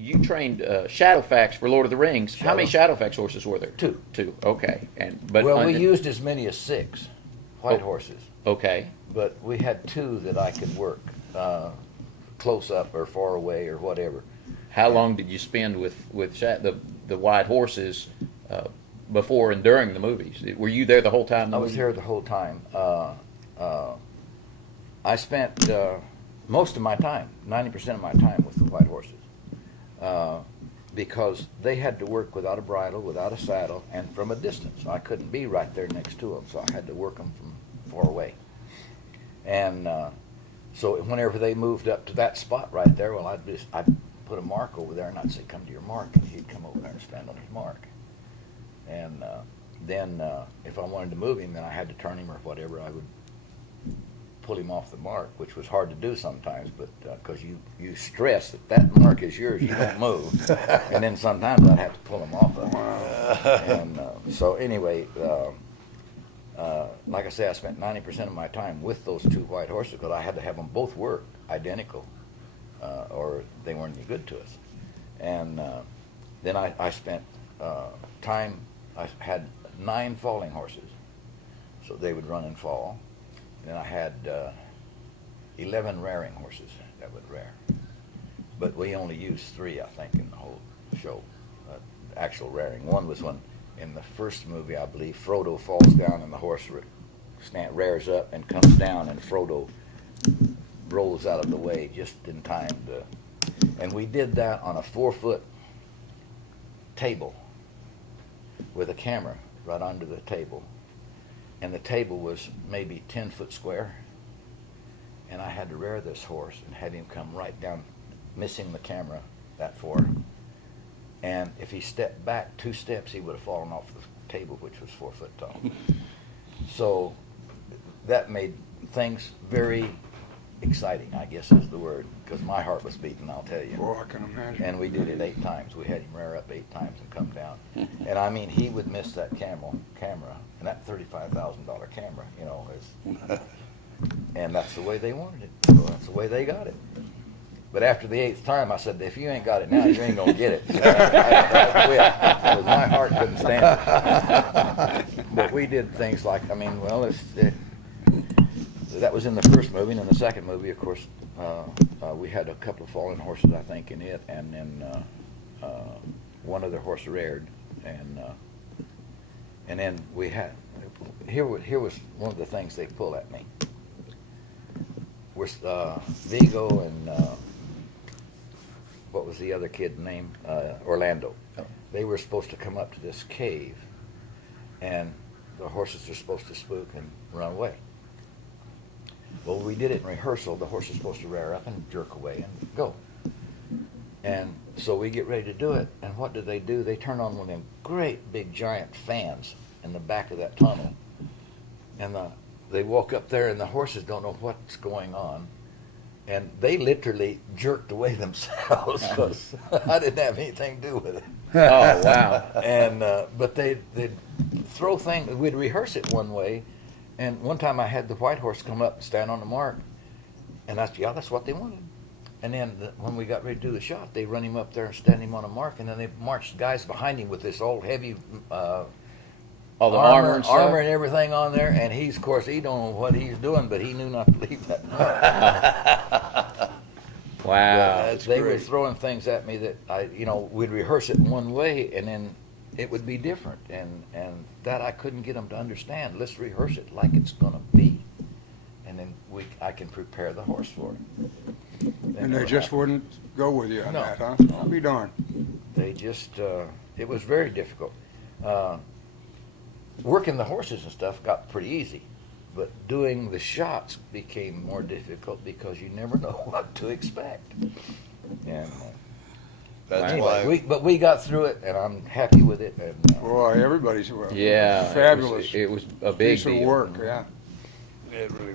you trained SHADOWFAX for Lord of the Rings. How many SHADOWFAX horses were there? Two. Two. Okay. But well, we used as many as 6 white horses. Okay. But we had 2 that I could work close up or far away or whatever. How long did you spend with the white horses before and during the movies? Were you there the whole time? I was there the whole time. I spent most of my time, 90% of my time, with the white horses, because they had to work without a bridle, without a saddle, and from a distance. I couldn't be right there next to them, so I had to work them from far away. And so whenever they moved up to that spot right there, well, I'd put a mark over there, and I'd say, "Come to your mark," and he'd come over there and stand on his mark. And then if I wanted to move him, then I had to turn him or whatever. I would pull him off the mark, which was hard to do sometimes, but because you stress that mark is yours, you don't move. And then sometimes I'd have to pull him off of it. And so anyway, like I say, I spent 90% of my time with those 2 white horses, because I had to have them both work identical, or they weren't any good to us. And then I spent time, I had 9 falling horses, so they would run and fall. Then I had 11 rearing horses that would rear. But we only used 3, I think, in the whole show, actual rearing. One was when, in the first movie, I believe, Frodo falls down and the horse rears up and comes down, and Frodo rolls out of the way just in time to... And we did that on a 4-foot table with a camera right under the table. And the table was maybe 10 foot square. And I had to rear this horse and have him come right down, missing the camera that far. And if he stepped back 2 steps, he would have fallen off the table, which was 4 foot tall. So that made things very exciting, I guess is the word, because my heart was beating, I'll tell you. Oh, I can imagine. And we did it 8 times. We had him rear up 8 times and come down. And I mean, he would miss that camera, and that $35,000 camera, you know, is, and that's the way they wanted it. So that's the way they got it. But after the 8th time, I said, if you ain't got it now, you ain't gonna get it. So I quit, because my heart couldn't stand it. But we did things like, I mean, well, that was in the first movie, and in the second movie, of course, we had a couple of fallen horses, I think, in it, and then one other horse reared, and then we had, here was one of the things they pulled at me. Vigo and what was the other kid's name? Orlando. They were supposed to come up to this cave, and the horses are supposed to spook and run away. Well, we did it in rehearsal. The horse is supposed to rear up and jerk away and go. And so we get ready to do it, and what do? They turn on one of them great big giant fans in the back of that tunnel. And they walk up there, and the horses don't know what's going on. And they literally jerked away themselves, because I didn't have anything to do with it. Oh, wow. And but they'd throw things. We'd rehearse it one way, and one time I had the white horse come up and stand on the mark, and that's what they wanted. And then when we got ready to do the shot, they run him up there and stand him on a mark, and then they marched guys behind him with this old heavy all the armor and stuff? Armor and everything on there, and of course, he don't know what he's doing, but he knew not to leave that mark. Wow. They were throwing things at me that we'd rehearse it in one way, and then it would be different, and that I couldn't get them to understand. Let's rehearse it like it's going to be, and then I can prepare the horse for it. And they just wouldn't go with you on No. that, huh? I'll be darned. They just, it was very difficult. Working the horses and stuff got pretty easy, but doing the shots became more difficult because you never know what to expect. And That's anyway, why. we got through it, and I'm happy with it. And Boy, everybody's Yeah. fabulous It was a big piece of deal. work, yeah. It really